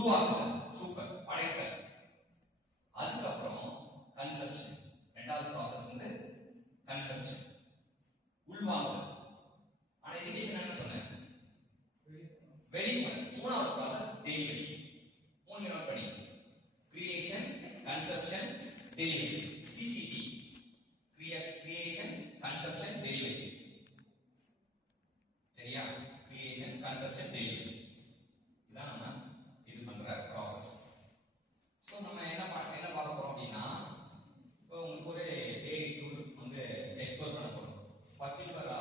உருவாக்குதல், சூப்பர், படைத்தல். அதுக்கப்புறம் கன்செப்ஷன். ரெண்டாவது ப்ராசஸ் வந்து கன்செப்ஷன், உள்வாங்குதல். ஆனா எஜுகேஷன் என்ன சொன்னேன்? வெளிப்படுதல். மூணாவது ப்ராசஸ் டெலிவரி. மூணு நோட் பண்ணி creation, conception, delivery. CCD, creation, conception, delivery. சரியா? Creation, conception, delivery. இதான் நம்ம இது பண்ற ப்ராசஸ். சோ நம்ம என்ன பார்க்க போறோம் அப்படின்னா, இப்போ உங்களுக்கு ஒரு ஏஐ டூல் வந்து எக்ஸ்ப்ளோர் பண்ண போறோம். பர்టిక్యులரா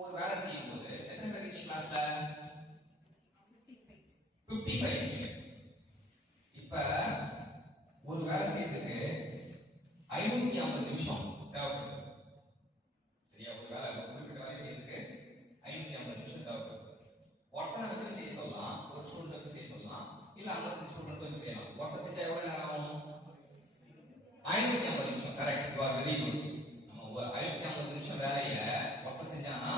ஒரு வேலை செய்யும் போது எத்தனை பேர் இருக்கீங்க கிளாஸ்ல? 55. இப்ப ஒரு வேலை செய்யறதுக்கு 550 நிமிஷம் தேவைப்படுது. சரியா? ஒரு குறிப்பிட்ட வேலை செய்யறதுக்கு 550 நிமிஷம் தேவைப்படுது. ஒருத்தனை வச்சு செய்ய சொல்லலாம், ஒரு ஸ்டூடெண்ட் வச்சு செய்ய சொல்லலாம், இல்ல அந்த ஸ்டூடெண்ட் வச்சு செய்யலாம். ஒருத்தர் செஞ்சா எவ்வளவு நேரம் ஆகும்? 550 நிமிஷம். Correct, you are very good. நம்ம 550 நிமிஷம் வேலையில ஒருத்தர் செஞ்சானா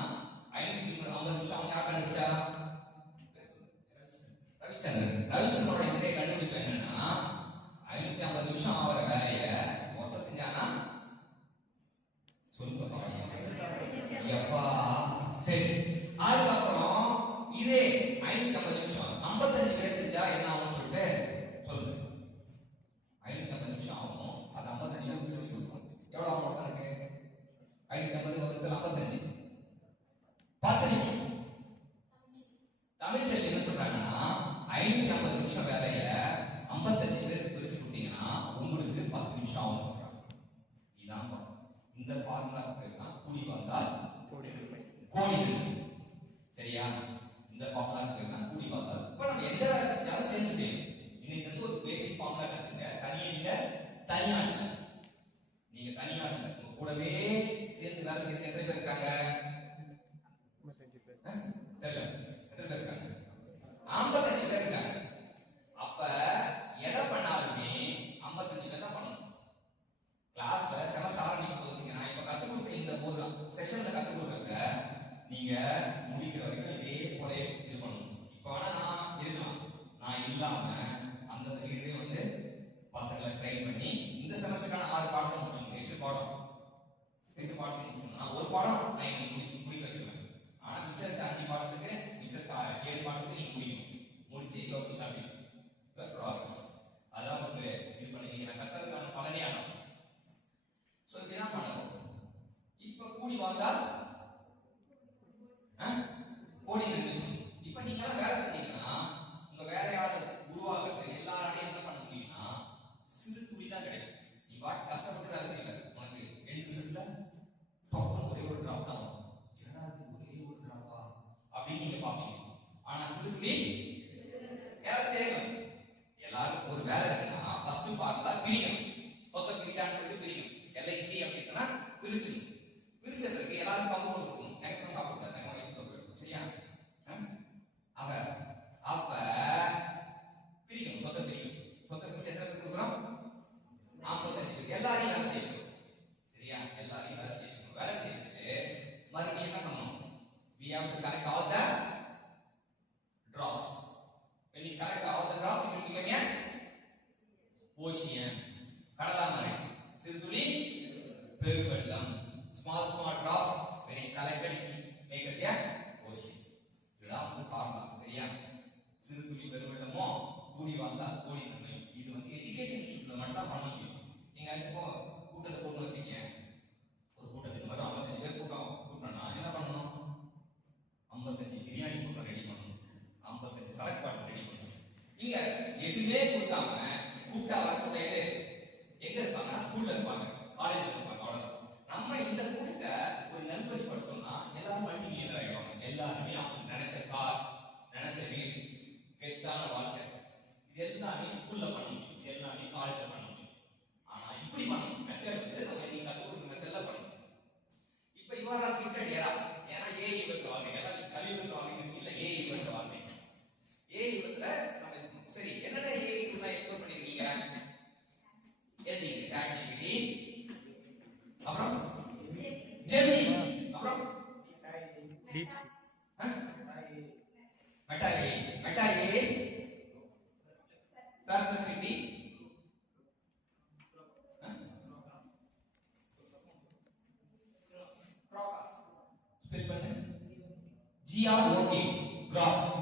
550 நிமிஷம் அவன் யார் கண்டுபிடிச்சா? ரவிச்சந்திரனோட இதே கண்டுபிடிப்பு என்னன்னா 550 நிமிஷம் ஆகிற வேலைய ஒருத்தர் செஞ்சானா சொல்லுங்க. எப்பா சரி. அதுக்கப்புறம் இதே 550 நிமிஷம் 55 பேர் செஞ்சா என்ன ஆகும் சொல்லிட்டு சொல்லுங்க. 550 நிமிஷம் ஆகும். அது 55 பிரிச்சு கொடுக்கும். எவ்வளவு ஆகும் ஒருத்தனுக்கு? 550 வகுத்தல் 55 10 நிமிஷம். தமிழ்ச்செல்வி என்ன சொல்றாங்கன்னா 550 நிமிஷம் வேலைய 55 பேருக்கு பிரிச்சு கொடுத்தீங்கன்னா உங்களுக்கு 10 நிமிஷம் ஆகும் சொல்றாங்க. இதான் இந்த ஃபார்முலா பேர்தான் கூடி வந்தால் கோடி நன்மை. சரியா? இந்த ஃபார்முலா பேர்தான் கூடி வந்தால். இப்ப நம்ம எந்த வேலை செஞ்சாலும் சேர்ந்து செய்யணும். இன்னைக்கு வந்து ஒரு பேசிக் ஃபார்முலா கத்துங்க. தனியாடுங்க. நீங்க தனியாடுங்க. உங்க கூடவே சேர்ந்து வேலை செய்ய எத்தனை பேர் இருக்காங்க? 35 பேர். தெரியல எத்தனை பேர் இருக்காங்க? 55 பேர் இருக்காங்க. அப்ப எதை பண்ணாலுமே 55 பேர் தான் பண்ணணும். கிளாஸ்ல செமஸ்டர் ஆரம்பிக்கும் போது நான் இப்ப கத்துக் கொடுக்குற இந்த ஒரு செஷன்ல கத்துக் கொடுக்குறத நீங்க முடிக்கிற வரைக்கும் இதே போல இது பண்ணணும். இப்ப வேணா நான் இருக்கலாம், நான் இல்லாம அந்த பீரியடே வந்து பசங்களை ட்ரெயின் பண்ணி இந்த செமஸ்டருக்கான 6 பாடம் முடிச்சுங்க. 8 பாடம் முடிச்சுனா ஒரு பாடம் நான் முடிக்க வச்சுருவேன். ஆனா மிச்சம் 5 பாடத்துக்கு மிச்சம் 7 பாடத்துக்கு நீங்க முடிச்சு யோகி சாமி ப்ராக்ரஸ். அதான் உங்களுக்கு இது பண்ணி நான் கத்துறதுக்கான பலனே ஆகும். சோ இப்படிதான் பண்ணணும். இப்ப கூடி வந்தா கோடி நன்மை சொல்லணும். இப்ப நீங்க வேலை செஞ்சீங்கன்னா உங்க வேலையாளர் உருவாக்குறது எல்லாராலையும் என்ன பண்ண முடியும்னா சிறு துளி தான் கிடைக்கும். நீ பாட்டு கஷ்டப்பட்டு வேலை செய்யல, உனக்கு எண்ட் ரிசல்ட்ல ஒரே ஒரு டிராப் தான் வரும். என்னடா இது ஒரே ஒரு டிராப்பா அப்படின்னு நீங்க பாப்பீங்க. ஆனா சிறு துளி வேலை செய்யணும். எல்லாரும் ஒரு வேலை இருக்குன்னா ஃபர்ஸ்ட் ஃபார்முலா பிரிக்கணும். சொந்த பிரிக்கான்னு சொல்லிட்டு பிரிக்கணும். LIC அப்படின்னா பிரிச்சதுக்கு எல்லாரும் பங்கு கொடுக்கணும். எனக்கு சாப்பிடுறாங்க, எனக்கு வயிற்று போயிடும். சரியா? அப்ப பிரிக்கணும். சொந்த பிரிக்கணும். சொந்த பிரிச்சு எத்தனை பேர் கொடுக்குறோம்? 55 பேர். எல்லாரையும் வேலை செய்யணும். சரியா? எல்லாரையும் வேலை செய்யணும். வேலை செஞ்சுட்டு மறுபடியும் என்ன பண்ணணும்? We have to collect all the drops. When you collect all the drops, it will become an ocean. கடலாமலை, சிறுதுளி பெருவெள்ளம். Small drops when it collected make us a ocean. இதுதான் ஃபார்முலா. சரியா? சிறுதுளி பெருவெள்ளமோ கூடி வந்தா கோடி நன்மை. இது வந்து எஜுகேஷன் இன்ஸ்டிடியூட்ல மட்டும் பண்ண முடியும். நீங்க இப்போ கூட்டத்தை போட்டு வச்சீங்க, ஒரு கூட்டத்துக்கு வரும் 55 பேர் கூட்டணும்னா என்ன பண்ணணும்? 55 பிரியாணி கூட்டம் ரெடி பண்ணணும், 55 சரக்கு பாட்டு ரெடி பண்ணணும். இங்க எதுவுமே கொடுக்காம கூட்டா வரக்கூட எங்க இருப்பாங்க? ஸ்கூல்ல இருப்பாங்க, காலேஜ்ல இருப்பாங்க. அவ்வளவுதான். நம்ம இந்த கூட்டத்தை ஒரு நல்வழிப்படுத்தோம்னா எல்லாரும் மல்டி மில்லியனர் ஆயிடுவாங்க. எல்லாருமே அவங்க நினைச்ச கார், நினைச்ச வீடு, கெத்தான வாழ்க்கை, இது எல்லாமே ஸ்கூல்ல பண்ண முடியும், இது எல்லாமே காலேஜ்ல பண்ண முடியும். ஆனா இப்படி பண்ணணும். மெத்தட் வந்து நம்ம நீங்க கத்துக் கொடுக்குற மெத்தட்ல பண்ணணும். இப்ப இவ்வாறு கிஃப்டட் ஏரா, ஏன்னா ஏஐ யுகத்துல வாழ்க்கை, எல்லாம் கல்வி யுகத்துல வாழ்க்கை இல்ல, ஏஐ யுகத்துல வாழ்க்கை. ஏஐ யுகத்துல சரி என்னென்ன ஏஐ யுகத்துல எக்ஸ்ப்ளோர் பண்ணிருக்கீங்க? எழுதிங்க ChatGPT, அப்புறம் ஜெமினி, அப்புறம் DeepSeek, meta AI perplexity spell பண்ணு GROK grok